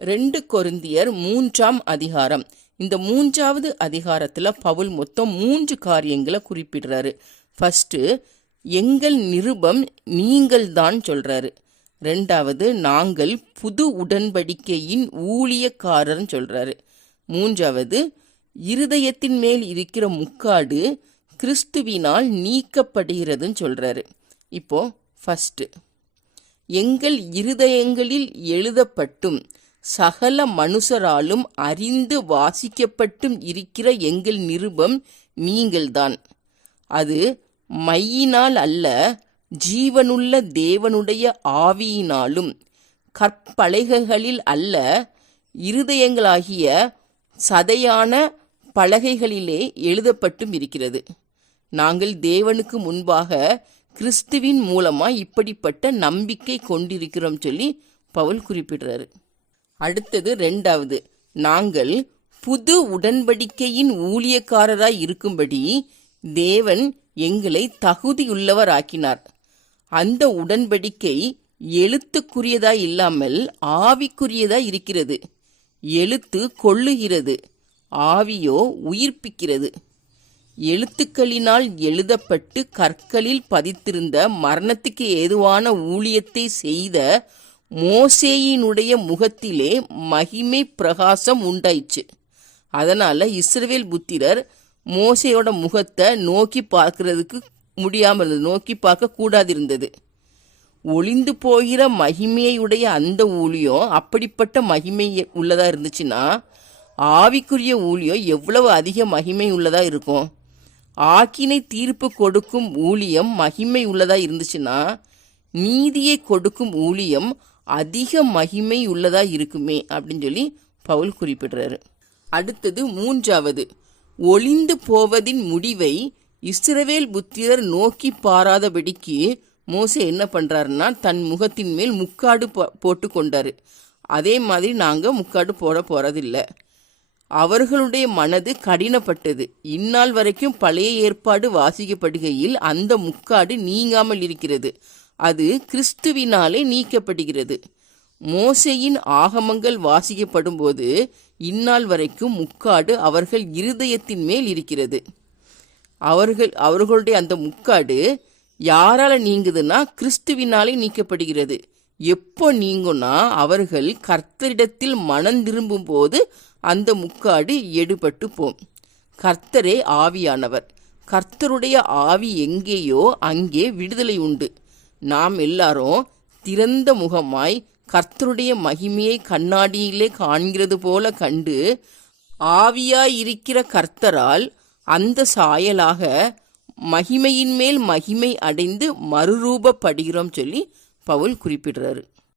2 கொரிந்தியர் 3ஆம் அதிகாரம். இந்த 3வது அதிகாரத்துல பவுல் மொத்தம் 3 காரியங்களை குறிப்பிடுறாரு. ஃபர்ஸ்ட், எங்கள் நிருபம் நீங்கள் தான் சொல்றாரு. 2வது, நாங்கள் புது உடன்படிக்கையின் ஊழியக்காரர்னு சொல்றாரு. 3வது, இருதயத்தின் மேல் இருக்கிற முக்காடு கிறிஸ்துவினால் நீக்கப்படுகிறதுன்னு சொல்றாரு. இப்போ ஃபர்ஸ்ட், எங்கள் இருதயங்களில் எழுதப்பட்டும் சகல மனுஷராலும் அறிந்து வாசிக்கப்பட்டும் இருக்கிற எங்கள் நிருபம் நீங்கள்தான். அது மையினால் அல்ல, ஜீவனுள்ள தேவனுடைய ஆவியினாலும் கற்பலகைகளில் அல்ல, இருதயங்களாகிய சதையான பலகைகளிலே எழுதப்பட்டும் இருக்கிறது. நாங்கள் தேவனுக்கு முன்பாக கிறிஸ்துவின் மூலமா இப்படிப்பட்ட நம்பிக்கை கொண்டிருக்கிறோம் சொல்லி பவுல் குறிப்பிடுறாரு. அடுத்தது 2வது, நாங்கள் புது உடன்படிக்கையின் ஊழியக்காரராய் இருக்கும்படி தேவன் எங்களை தகுதியுள்ளவராக்கினார். அந்த உடன்படிக்கை எழுத்துக்குரியதாய் இல்லாமல் ஆவிக்குரியதாய் இருக்கிறது. எழுத்து கொள்ளுகிறது, ஆவியோ உயிர்ப்பிக்கிறது. எழுத்துக்களினால் எழுதப்பட்டு கற்களில் பதித்திருந்த மரணத்துக்கு ஏதுவான ஊழியத்தை செய்த மோசேயினுடைய முகத்திலே மகிமை பிரகாசம் உண்டாயிற்று. அதனால இஸ்ரவேல் புத்திரர் மோசேயோட முகத்தை நோக்கி பார்க்கறதுக்கு முடியாமல் இருந்தது, நோக்கி பார்க்க கூடாதிருந்தது. ஒளிந்து போகிற மகிமையுடைய அந்த ஊழியம் அப்படிப்பட்ட மகிமை உள்ளதா இருந்துச்சுன்னா ஆவிக்குரிய ஊழியம் எவ்வளவு அதிக மகிமை உள்ளதா இருக்கும். ஆக்கினை தீர்ப்பு கொடுக்கும் ஊழியம் மகிமை உள்ளதா இருந்துச்சுன்னா நீதியை கொடுக்கும் ஊழியம் அதிக மகிமை உள்ளதா இருக்குமே அப்படின்னு சொல்லி பவுல் குறிப்பிடுறாரு. அடுத்தது 3வது, ஒளிந்து போவதின் முடிவை இஸ்ரவேல் புத்திரர் நோக்கி பாராதபடிக்கு மோசே என்ன பண்றாருன்னா தன் முகத்தின் மேல் முக்காடு போட்டு கொண்டாரு. அதே மாதிரி நாங்க முக்காடு போட போறதில்லை. அவர்களுடைய மனது கடினப்பட்டது. இந்நாள் வரைக்கும் பழைய ஏற்பாடு வாசிக்கப்படுகையில் அந்த முக்காடு நீங்காமல் இருக்கிறது. அது கிறிஸ்துவினாலே நீக்கப்படுகிறது. மோசேயின் ஆகமங்கள் வாசிக்கப்படும் போது இந்நாள் வரைக்கும் முக்காடு அவர்கள் இருதயத்தின் மேல் இருக்கிறது. அவர்களுடைய அந்த முக்காடு யாரால நீங்குதுன்னா கிறிஸ்துவினாலே நீக்கப்படுகிறது. எப்போ நீங்கும்னா அவர்கள் கர்த்தரிடத்தில் மனம் திரும்பும் போது அந்த முக்காடு எடுபட்டு போம். கர்த்தரே ஆவியானவர். கர்த்தருடைய ஆவி எங்கேயோ அங்கே விடுதலை உண்டு. நாம் எல்லாரும் திறந்த முகமாய் கர்த்தருடைய மகிமையை கண்ணாடியிலே காண்கிறது போல கண்டு ஆவியாயிருக்கிற கர்த்தரால் அந்த சாயலாக மகிமையின் மேல் மகிமை அடைந்து மறுரூபப்படுகிறோம் சொல்லி பவுல் குறிப்பிடுறாரு.